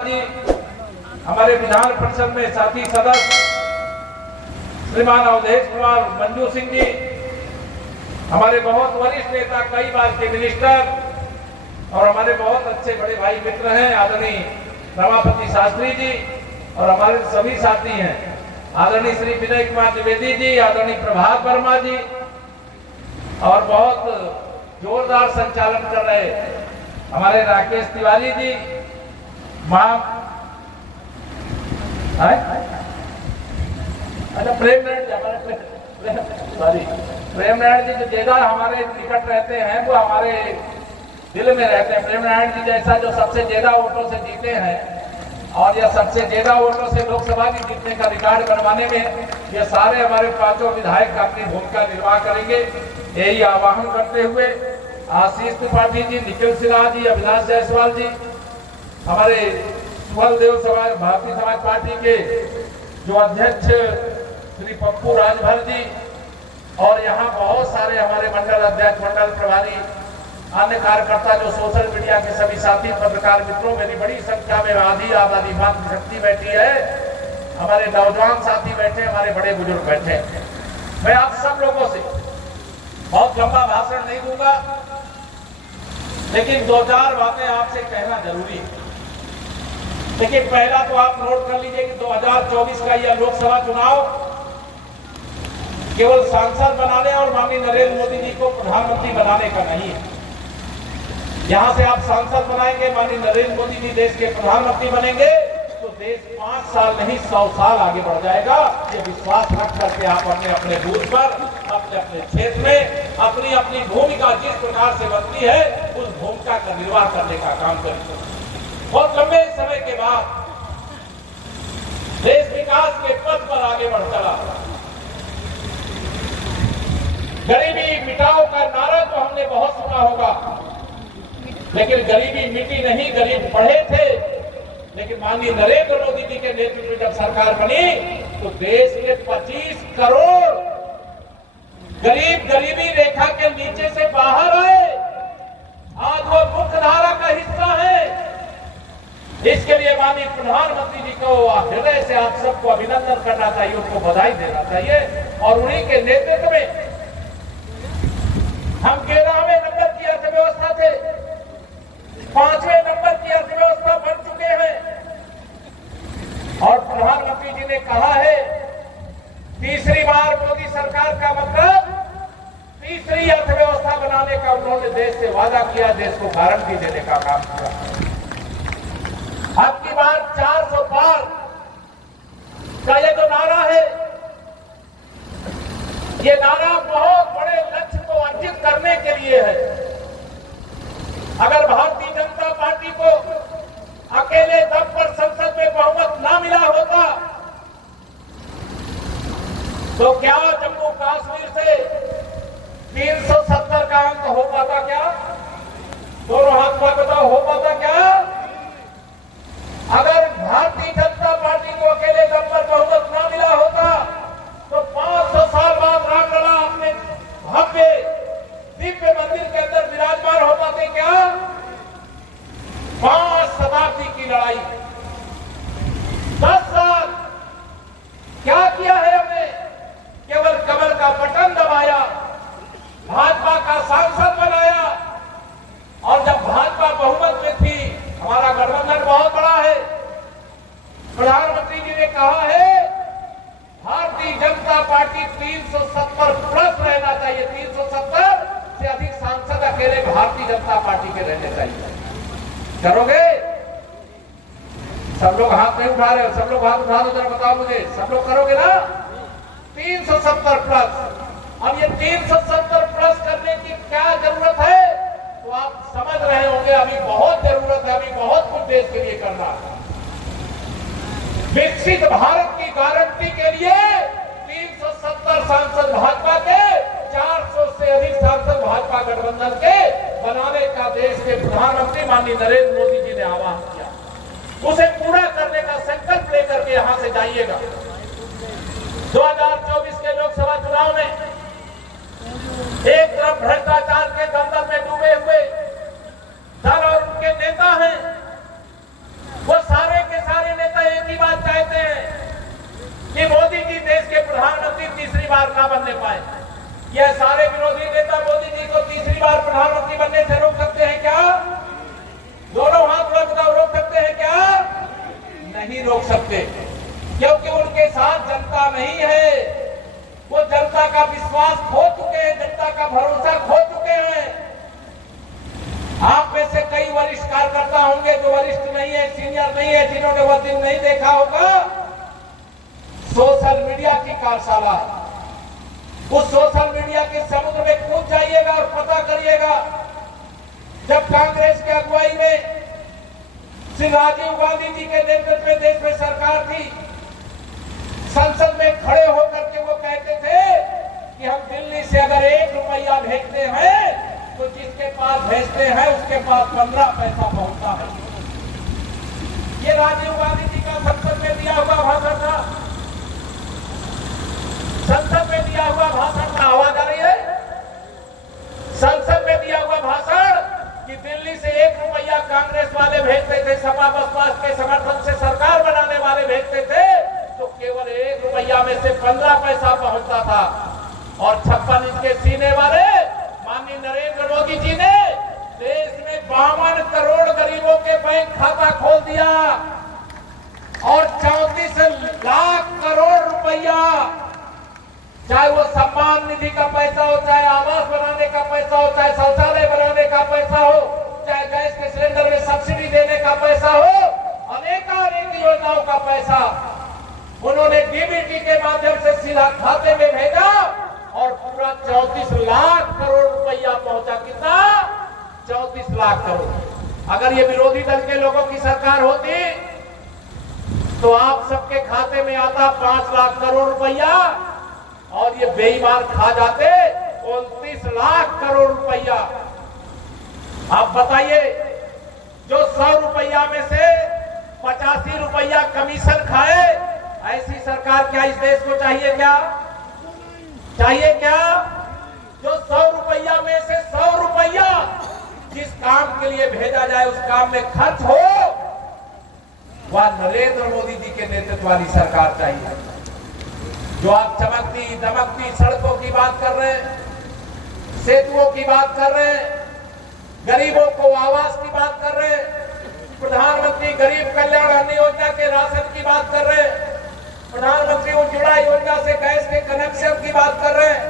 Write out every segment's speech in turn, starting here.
हमारे विधान परिषद में साथी सदस्य श्रीमान अवधेश कुमार मंजू सिंह जी, हमारे बहुत वरिष्ठ नेता, कई बार के मिनिस्टर और हमारे बहुत अच्छे बड़े भाई मित्र हैं आदरणीय रमापति शास्त्री जी, और हमारे सभी साथी हैं आदरणीय श्री विनय कुमार द्विवेदी जी, आदरणीय प्रभात वर्मा जी, और बहुत जोरदार संचालन कर रहे हमारे राकेश तिवारी जी, अच्छा प्रेम नारायण जी, हमारे प्रेम नारायण जी जो ज्यादा हमारे निकट रहते हैं, वो हमारे दिल में रहते हैं। प्रेम नारायण जी जैसा जो सबसे ज्यादा वोटों से जीते हैं और यह सबसे ज्यादा वोटों से लोकसभा की जीतने का रिकॉर्ड बनवाने में ये सारे हमारे पांचों विधायक अपनी भूमिका निर्वाह करेंगे, यही आह्वान करते हुए आशीष त्रिपाठी जी, निखिल सिन्हा जी, अभिलाष जायसवाल जी, हमारे सुबल देव समाज भारतीय समाज पार्टी के जो अध्यक्ष श्री पप्पू राजभर जी, और यहाँ बहुत सारे हमारे मंडल अध्यक्ष, मंडल प्रभारी, अन्य कार्यकर्ता, जो सोशल मीडिया के सभी साथी पत्रकार मित्रों, मेरी बड़ी संख्या में आधी आबादी मातृशक्ति बैठी है, हमारे नौजवान साथी बैठे, हमारे बड़े बुजुर्ग बैठे। मैं आप सब लोगों से बहुत लंबा भाषण नहीं दूंगा, लेकिन 2-4 बातें आपसे कहना जरूरी है। लेकिन पहला तो आप नोट कर लीजिए कि 2024 का यह लोकसभा चुनाव केवल सांसद बनाने और माननीय नरेंद्र मोदी जी को प्रधानमंत्री बनाने का नहीं है। यहां से आप सांसद बनाएंगे, माननीय नरेंद्र मोदी जी देश के प्रधानमंत्री बनेंगे, तो देश 5 साल नहीं 100 साल आगे बढ़ जाएगा। ये विश्वास रख करके आप अपने अपने बूथ पर, अपने अपने क्षेत्र में अपनी अपनी भूमिका जिस प्रकार से बनती है, उस भूमिका का निर्वाह करने का काम करेंगे। बहुत लंबे समय के बाद देश विकास के पथ पर आगे बढ़ चला। गरीबी मिटाओ का नारा तो हमने बहुत सुना होगा, लेकिन गरीबी मिटी नहीं, गरीब बढ़े थे। लेकिन माननीय नरेंद्र मोदी जी के नेतृत्व में जब सरकार बनी तो देश में 25 करोड़ गरीब गरीबी रेखा के नीचे से बाहर आए, आज वो मुख्य धारा का हिस्सा है। इसके लिए माननीय प्रधानमंत्री जी को हृदय से आप सबको अभिनंदन करना चाहिए, उनको बधाई देना चाहिए, और उन्हीं के नेतृत्व में हम 11वें नंबर की अर्थव्यवस्था थे, 5वें नंबर की अर्थव्यवस्था बन चुके हैं। और प्रधानमंत्री जी ने कहा है, तीसरी बार मोदी सरकार का मतलब तीसरी अर्थव्यवस्था बनाने का उन्होंने देश से वादा किया, देश को गारंटी देने का काम किया। अब की बार 400 पार का ये जो नारा है, ये नारा बहुत बड़े लक्ष्य को अर्जित करने के लिए है। अगर भारतीय जनता पार्टी को अकेले दम पर संसद में बहुमत ना मिला होता तो क्या जम्मू कश्मीर से 370 का अंक हो पाता? क्या दोनों हाथ में बताओ, हो पाता क्या? अगर भारतीय जनता पार्टी को अकेले दम पर बहुमत ना मिला होता तो 500 साल बाद रामलला अपने भव्य दिव्य मंदिर के अंदर विराजमान हो पाते क्या? 5 शताब्दी की लड़ाई, 10 साल क्या किया है हमने? केवल कमल का बटन दबाया, भाजपा का सांसद बनाया, और जब भाजपा बहुमत में थी, हमारा गठबंधन बहुत बड़ा है, प्रधानमंत्री जी ने कहा है भारतीय जनता पार्टी 370 प्लस रहना चाहिए, 370 से अधिक सांसद अकेले भारतीय जनता पार्टी के रहने चाहिए। करोगे? सब लोग हाथ नहीं उठा रहे, सब लोग हाथ उठा दो, जरा बताओ मुझे, सब लोग करोगे ना? 370 प्लस। अब ये 370 प्लस करने की क्या जरूरत है, तो आप समझ रहे होंगे अभी बहुत जरूरत है, अभी बहुत कुछ देश के लिए करना है। विकसित भारत की गारंटी के लिए 370 सांसद भाजपा के, 400 से अधिक सांसद भाजपा गठबंधन के बनाने का देश के प्रधानमंत्री माननीय नरेंद्र मोदी जी ने आह्वान किया। उसे पूरा करने का संकल्प लेकर के यहां से जाइएगा। 2024 के लोकसभा चुनाव में एक तरफ भ्रष्टाचार के दलदल में डूबे हुए दल और उनके नेता हैं, वो सारे यह सारे विरोधी नेता मोदी जी को तीसरी बार प्रधानमंत्री बनने से रोक सकते हैं क्या? दोनों हाथ उठाकर रोक सकते हैं क्या? नहीं रोक सकते, क्योंकि उनके साथ जनता नहीं है। वो जनता का विश्वास खो चुके हैं, जनता का भरोसा खो चुके हैं। आप में से कई वरिष्ठ कार्यकर्ता होंगे जो वरिष्ठ नहीं है, सीनियर नहीं है, जिन्होंने वह दिन नहीं देखा होगा। सोशल मीडिया की कार्यशाला, उस सोशल मीडिया के समुद्र में कूद जाइएगा और पता करिएगा, जब कांग्रेस की अगुवाई में श्री राजीव गांधी जी के नेतृत्व में देश में सरकार थी, संसद में खड़े होकर के वो कहते थे कि हम दिल्ली से अगर 1 रुपया भेजते हैं तो जिसके पास भेजते हैं उसके पास 15 पैसा पहुंचता है। ये राजीव गांधी जी का संसद में दिया हुआ भाषण था। संसद में दिया हुआ भाषण का आवाज आ रही है। संसद में दिया हुआ भाषण कि दिल्ली से 1 रुपया कांग्रेस वाले भेजते थे, सपा बसपा के समर्थन से सरकार बनाने वाले भेजते थे, तो केवल 1 रुपया में से 15 पैसा पहुंचता था। और 56 इंच के सीने वाले माननीय नरेंद्र मोदी जी ने देश में 52 करोड़ गरीबों के बैंक खाता खोल दिया और 34 लाख करोड़ रुपया, चाहे वो सम्मान निधि का पैसा हो, चाहे आवास बनाने का पैसा हो, चाहे शौचालय बनाने का पैसा हो, चाहे गैस के सिलेंडर में सब्सिडी देने का पैसा हो, अनेक योजनाओं का पैसा उन्होंने डीबीटी के माध्यम से सीधा खाते में भेजा और पूरा 34 लाख करोड़ रुपया पहुंचा। कितना? 34 लाख करोड़। अगर ये विरोधी दल के लोगों की सरकार होती तो आप सबके खाते में आता 5 लाख करोड़ रुपया और ये बेईमान खा जाते 29 लाख करोड़ रुपया। आप बताइए, जो 100 रुपया में से 85 रुपया कमीशन खाए, ऐसी सरकार क्या इस देश को चाहिए? क्या चाहिए? क्या जो 100 रुपया में से 100 रुपया जिस काम के लिए भेजा जाए उस काम में खर्च हो, वह नरेंद्र मोदी जी के नेतृत्व वाली सरकार चाहिए। जो आप चमकती दमकती सड़कों की बात कर रहे हैं, सेतुओं की बात कर रहे हैं, गरीबों को आवास की बात कर रहे हैं, प्रधानमंत्री गरीब कल्याण अन्न योजना के राशन की बात कर रहे हैं, प्रधानमंत्री उज्ज्वला योजना से गैस के कनेक्शन की बात कर रहे हैं,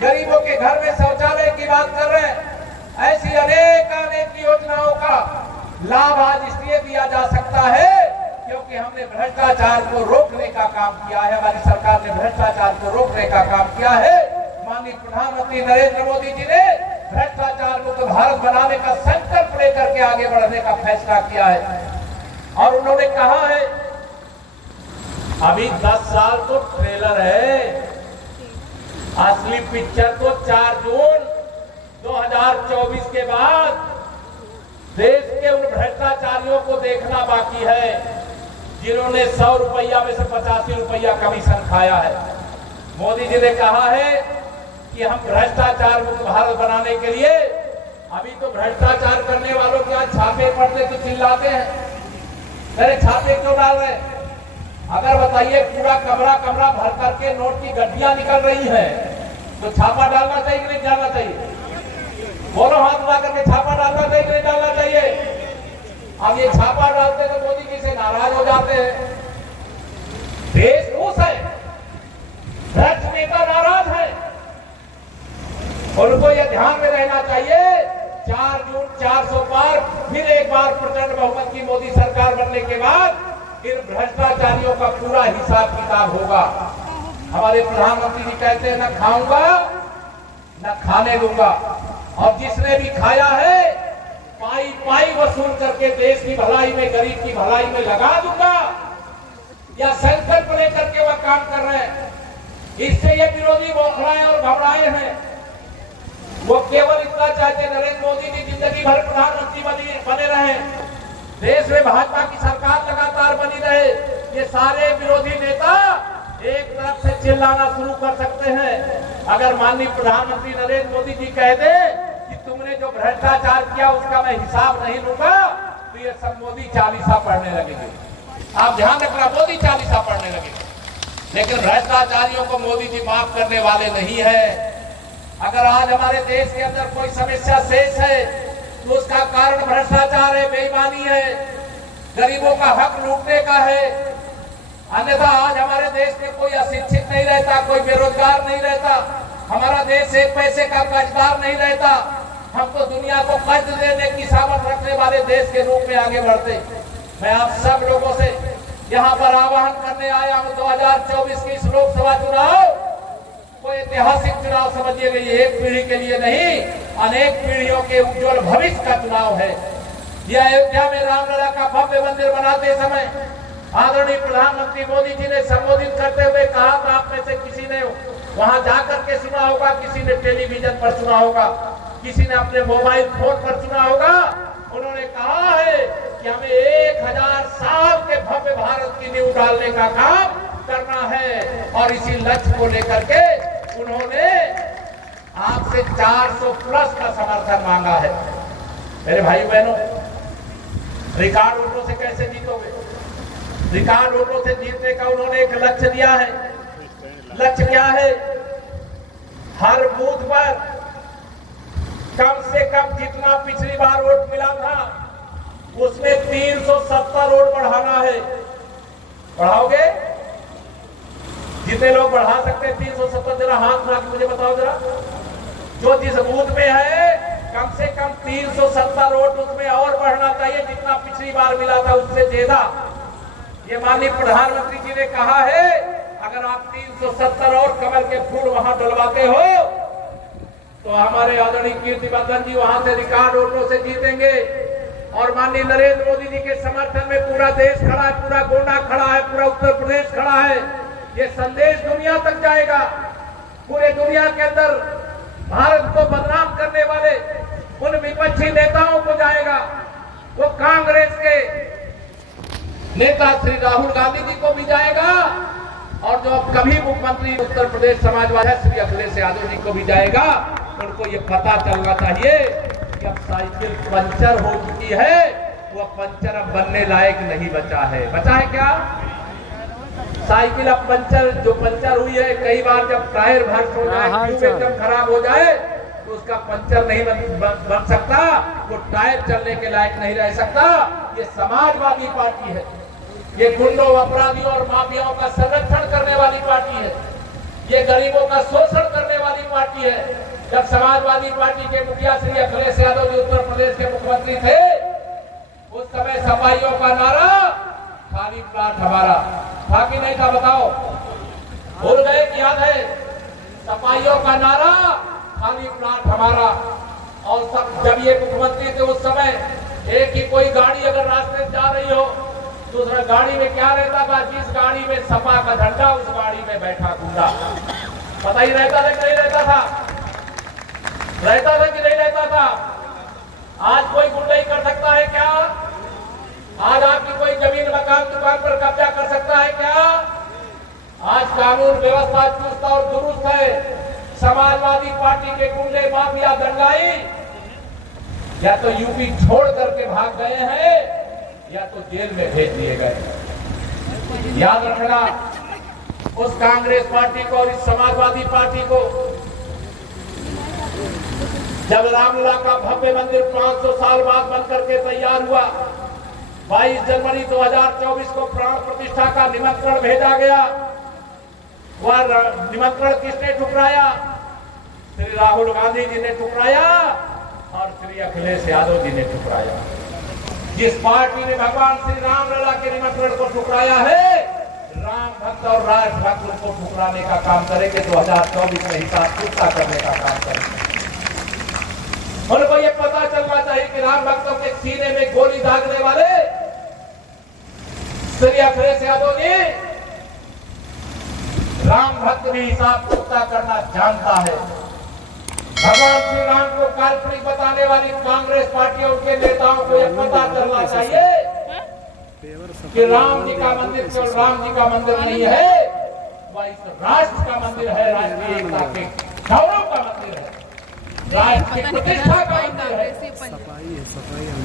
गरीबों के घर में शौचालय की बात कर रहे हैं। ऐसी अनेक योजनाओं का लाभ आज इसलिए दिया जा सकता है क्योंकि हमने भ्रष्टाचार को रोकने का काम किया है। हमारी सरकार ने भ्रष्टाचार को रोकने का काम किया है। माननीय प्रधानमंत्री नरेंद्र मोदी जी ने भ्रष्टाचार मुक्त भारत बनाने का संकल्प लेकर के आगे बढ़ने का फैसला किया है। और उन्होंने कहा है, अभी 10 साल तो ट्रेलर है, असली पिक्चर तो 4 जून 2024 के बाद देश के उन भ्रष्टाचारियों को देखना बाकी है जिन्होंने 100 रुपया में से 85 रुपया कमीशन खाया है। मोदी जी ने कहा है कि हम भ्रष्टाचार मुक्त भारत बनाने के लिए, अभी तो भ्रष्टाचार करने वालों के आज छापे पड़ते तो चिल्लाते हैं, अरे छापे क्यों डाल रहे? अगर बताइए पूरा कमरा कमरा भर करके नोट की गड्डियां निकल रही हैं तो छापा डालना चाहिए कि नहीं डालना चाहिए? बोलो, हाथ उठा करके छापा डालना चाहिए कि नहीं डालना चाहिए? अब ये छापा डालते तो मोदी जी से नाराज हो जाते हैं। देश खुश है, भ्रष्ट नेता नाराज है। उनको यह ध्यान में रहना चाहिए 4 जून 400 पार फिर एक बार प्रचंड बहुमत की मोदी सरकार बनने के बाद फिर भ्रष्टाचारियों का पूरा हिसाब किताब होगा। हमारे प्रधानमंत्री जी कहते हैं, न खाऊंगा न खाने दूंगा, और जिसने भी खाया है पाई पाई वसूल करके देश की भलाई में, गरीब की भलाई में लगा दूंगा। या संकल्प लेकर के वह काम कर रहे हैं। इससे ये विरोधी बौखलाए और घबराए हैं। वो केवल इतना चाहते नरेंद्र मोदी जी जिंदगी भर प्रधानमंत्री बने रहे, देश में भाजपा की सरकार लगातार बनी रहे। ये सारे विरोधी नेता एक तरफ से चिल्लाना शुरू कर सकते हैं। अगर माननीय प्रधानमंत्री नरेंद्र मोदी जी कह दे कि तुमने जो भ्रष्टाचार किया उसका मैं हिसाब नहीं लूंगा, तो ये सब मोदी चालीसा पढ़ने लगेंगे। आप ध्यान रखना, मोदी चालीसा पढ़ने लगेंगे। लेकिन भ्रष्टाचारियों को मोदी जी माफ करने वाले नहीं है। अगर आज हमारे देश के अंदर कोई समस्या शेष है तो उसका कारण भ्रष्टाचार है, बेईमानी है, गरीबों का हक लूटने का है। अन्यथा आज हमारे देश में कोई अशिक्षित नहीं रहता, कोई बेरोजगार नहीं रहता, हमारा देश एक पैसे का कर्जदार नहीं रहता। हम तो दुनिया को कर्ज देने की सामर्थ रखने वाले देश के रूप में आगे बढ़ते। मैं आप सब लोगों से यहाँ पर आह्वान करने आया हूँ, 2024 की इस लोकसभा चुनाव को ऐतिहासिक चुनाव समझिएगा। ये एक पीढ़ी के लिए नहीं, अनेक पीढ़ियों के उज्जवल भविष्य का चुनाव है। यह अयोध्या में रामलला का भव्य मंदिर बनाते समय आदरणीय प्रधानमंत्री मोदी जी ने संबोधित करते हुए कहा था, आप में से किसी ने वहां जाकर के सुना होगा, किसी ने टेलीविजन पर सुना होगा, किसी ने अपने मोबाइल फोन पर सुना होगा। उन्होंने कहा है कि हमें 1000 साल के भव्य भारत की नींव डालने का काम करना है और इसी लक्ष्य को लेकर के उन्होंने आपसे 400 प्लस का समर्थन मांगा है। मेरे भाई बहनों, रिकॉर्ड वोटों से कैसे जीतोगे? रिकॉर्ड वोटों से जीतने का उन्होंने एक लक्ष्य दिया है। लक्ष्य क्या है? हर बूथ पर कम से कम जितना पिछली बार वोट मिला था उसमें 370 वोट बढ़ाना है। बढ़ाओगे? जितने लोग बढ़ा सकते हैं 370, जरा हाथ उठा के मुझे बताओ जरा। जो जिस बूथ में है कम से कम 370 वोट उसमें और बढ़ना चाहिए, जितना पिछली बार मिला था उससे ज्यादा। ये माननीय प्रधानमंत्री जी ने कहा है, अगर आप 370 और कमल के फूल वहां डलवाते हो तो हमारे आदरणीय कीर्तिवर्धन जी वहां से रिकॉर्ड वोटों से जीतेंगे। और माननीय नरेंद्र मोदी जी के समर्थन में पूरा देश खड़ा है, पूरा गोंडा खड़ा है, पूरा उत्तर प्रदेश खड़ा है। ये संदेश दुनिया तक जाएगा, पूरे दुनिया के अंदर भारत को बदनाम करने वाले उन विपक्षी नेताओं को जाएगा। वो कांग्रेस के नेता श्री राहुल गांधी जी को भी जाएगा और जो अब कभी मुख्यमंत्री उत्तर प्रदेश समाजवादी श्री अखिलेश यादव जी को भी जाएगा। उनको ये पता चलना चाहिए कि अब साइकिल पंचर हो चुकी है, वो पंचर अब बनने लायक नहीं बचा है। बचा है क्या? साइकिल अब पंचर, जो पंचर हुई है, कई बार जब टायर भर्स्ट हो जाए, ट्यूब एकदम खराब हो जाए तो उसका पंचर नहीं बन सकता, वो टायर चलने के लायक नहीं रह सकता। ये समाजवादी पार्टी है, ये गुंडों, अपराधियों और माफियाओं का संरक्षण करने वाली पार्टी है, ये गरीबों का शोषण करने वाली पार्टी है। जब समाजवादी पार्टी के मुखिया श्री अखिलेश यादव जी उत्तर प्रदेश के मुख्यमंत्री थे, उस समय सफाइयों का नारा खाली प्लाट हमारा था कि नहीं था? बताओ, भूल गए कि याद है? सफाइयों का नारा खाली प्लाट हमारा। और सब जब ये मुख्यमंत्री थे उस समय एक ही कोई गाड़ी अगर रास्ते जा रही हो, दूसरा गाड़ी में क्या रहता था? जिस गाड़ी में सपा का झंडा उस गाड़ी में बैठा गुंडा। पता ही रहता था कि नहीं रहता था? रहता था कि नहीं रहता था? आज कोई गुंडा ही कर सकता है क्या? आज आपकी कोई जमीन मकान दुकान पर कब्जा कर सकता है क्या? आज कानून व्यवस्था चुस्त और दुरुस्त है। समाजवादी पार्टी के गुंडे, माफिया, दंगाई या तो यूपी छोड़ करके भाग गए हैं या तो जेल में भेज दिए गए। याद रखना, उस कांग्रेस पार्टी को और इस समाजवादी पार्टी को जब रामलला का भव्य मंदिर 500 साल बाद बनकर के तैयार हुआ, 22 जनवरी 2024 को प्राण प्रतिष्ठा का निमंत्रण भेजा गया। वह निमंत्रण किसने ठुकराया? श्री राहुल गांधी जी ने ठुकराया और श्री अखिलेश यादव जी ने ठुकराया। जिस पार्टी ने भगवान श्री रामलला के निमंत्रण को ठुकराया है, राम भक्त और राष्ट्रभक्त उनको ठुकराने का काम करेंगे। 2024 में हिसाब चुकता करने का काम करेंगे। उनको ये पता चलना चाहिए कि राम भक्तों के सीने में गोली दागने वाले श्री अखिलेश यादव जी राम भक्त भी हिसाब चुकता करना जानता है। भगवान श्री राम को काल्पनिक बताने वाली कांग्रेस पार्टी और उनके नेताओं को यह पता चलना चाहिए कि राम जी का मंदिर केवल राम जी का मंदिर नहीं है, वह इस राष्ट्र का मंदिर है, राष्ट्रीय एकता के गौरव का मंदिर है, राष्ट्र की प्रतिष्ठा का मंदिर है।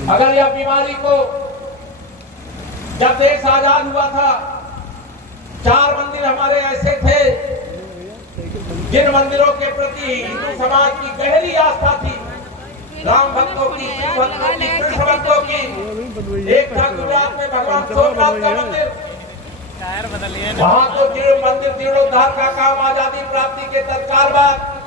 अगर यह बीमारी को, जब देश आजाद हुआ था, 4 मंदिर हमारे ऐसे थे जिन मंदिरों के प्रति हिंदू समाज की गहरी आस्था थी, राम भक्तों की, शिव भक्तों की, कृष्ण भक्तों की, एक था गुजरात में भगवान सोमनाथ का मंदिर, वहां तो मंदिर जीर्णोद्धार का काम आजादी प्राप्ति के तत्काल बाद